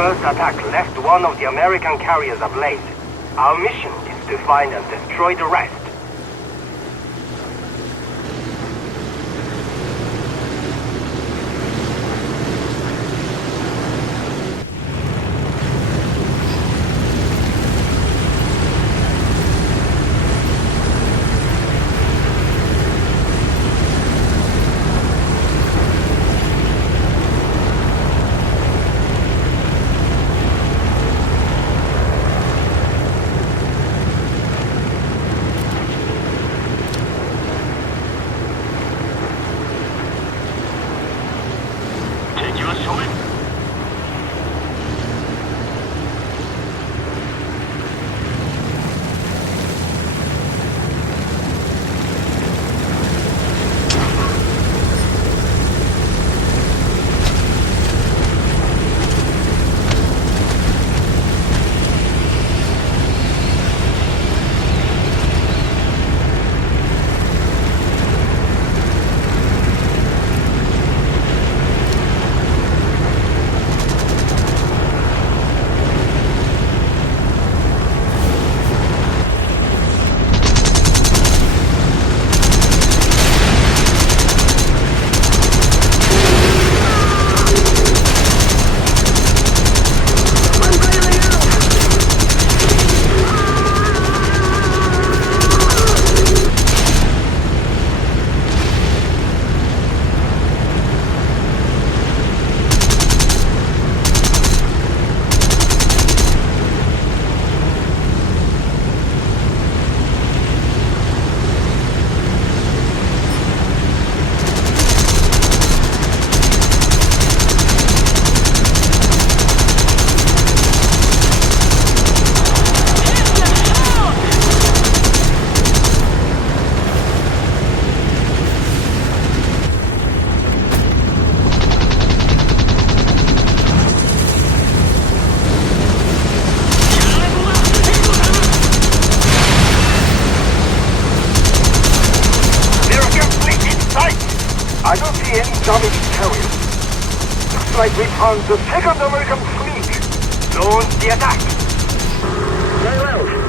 first attack left one of the American carriers ablaze. Our mission is to find and destroy the rest. I don't see any damaged carriers. Looks like we found the second American fleet. Launch the attack. Very well.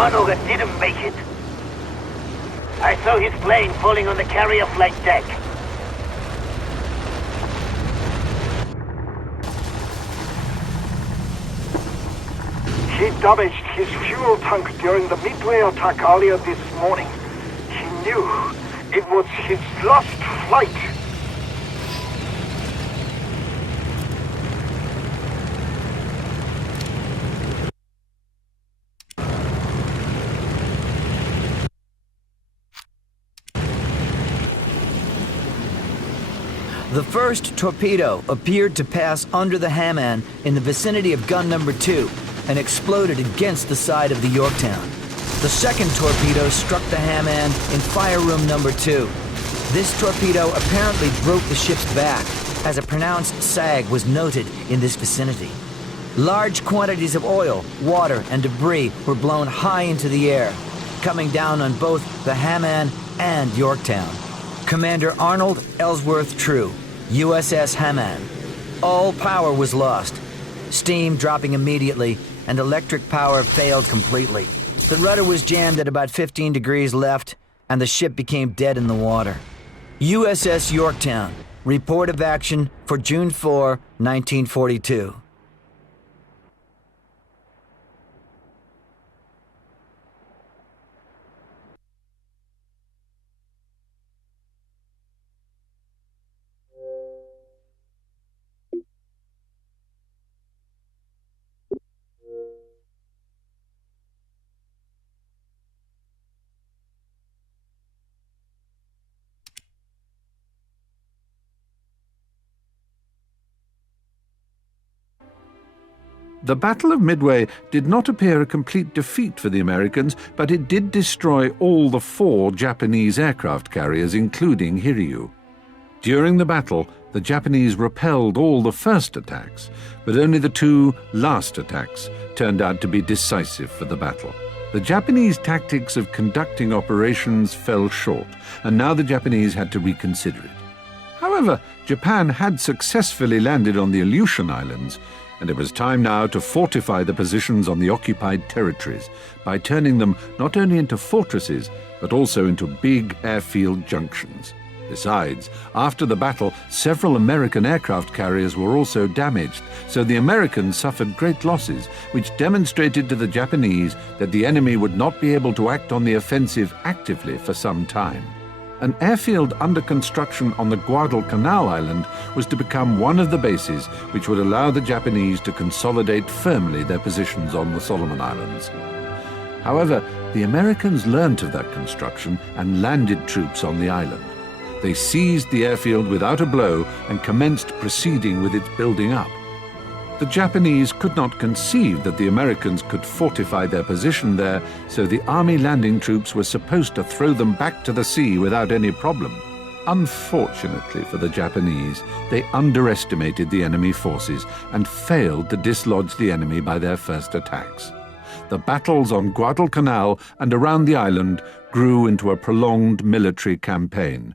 Manoga didn't make it. I saw his plane falling on the carrier flight deck. He damaged his fuel tank during the Midway attack earlier this morning. He knew it was his last flight. The first torpedo appeared to pass under the Hamman in the vicinity of gun number 2 and exploded against the side of the Yorktown. The second torpedo struck the Hamman in fire room number 2. This torpedo apparently broke the ship's back, as a pronounced sag was noted in this vicinity. Large quantities of oil, water, and debris were blown high into the air, coming down on both the Hamman and Yorktown. Commander Arnold Ellsworth True, USS Hamman. All power was lost, steam dropping immediately, and electric power failed completely. The rudder was jammed at about 15 degrees left, and the ship became dead in the water. USS Yorktown, report of action for June 4, 1942. The Battle of Midway did not appear a complete defeat for the Americans, but it did destroy all the 4 Japanese aircraft carriers, including Hiryu. During the battle, the Japanese repelled all the first attacks, but only the 2 last attacks turned out to be decisive for the battle. The Japanese tactics of conducting operations fell short, and now the Japanese had to reconsider it. However, Japan had successfully landed on the Aleutian Islands, and it was time now to fortify the positions on the occupied territories by turning them not only into fortresses, but also into big airfield junctions. Besides, after the battle, several American aircraft carriers were also damaged, so the Americans suffered great losses, which demonstrated to the Japanese that the enemy would not be able to act on the offensive actively for some time. An airfield under construction on the Guadalcanal Island was to become one of the bases which would allow the Japanese to consolidate firmly their positions on the Solomon Islands. However, the Americans learnt of that construction and landed troops on the island. They seized the airfield without a blow and commenced proceeding with its building up. The Japanese could not conceive that the Americans could fortify their position there, so the army landing troops were supposed to throw them back to the sea without any problem. Unfortunately for the Japanese, they underestimated the enemy forces and failed to dislodge the enemy by their first attacks. The battles on Guadalcanal and around the island grew into a prolonged military campaign.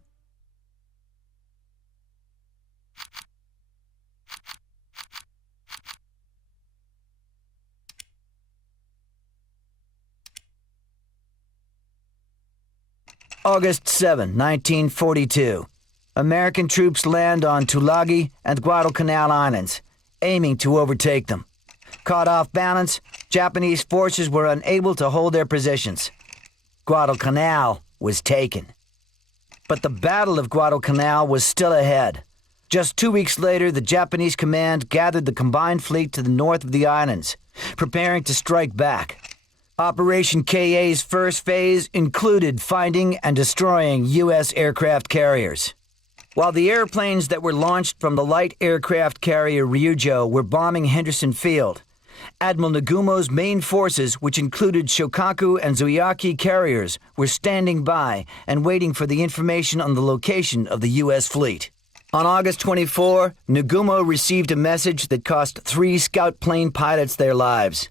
August 7, 1942. American troops land on Tulagi and Guadalcanal Islands, aiming to overtake them. Caught off balance, Japanese forces were unable to hold their positions. Guadalcanal was taken. But the Battle of Guadalcanal was still ahead. Just 2 weeks later, the Japanese command gathered the combined fleet to the north of the islands, preparing to strike back. Operation KA's first phase included finding and destroying U.S. aircraft carriers. While the airplanes that were launched from the light aircraft carrier Ryujo were bombing Henderson Field, Admiral Nagumo's main forces, which included Shokaku and Zuyaki carriers, were standing by and waiting for the information on the location of the U.S. fleet. On August 24, Nagumo received a message that cost 3 scout plane pilots their lives.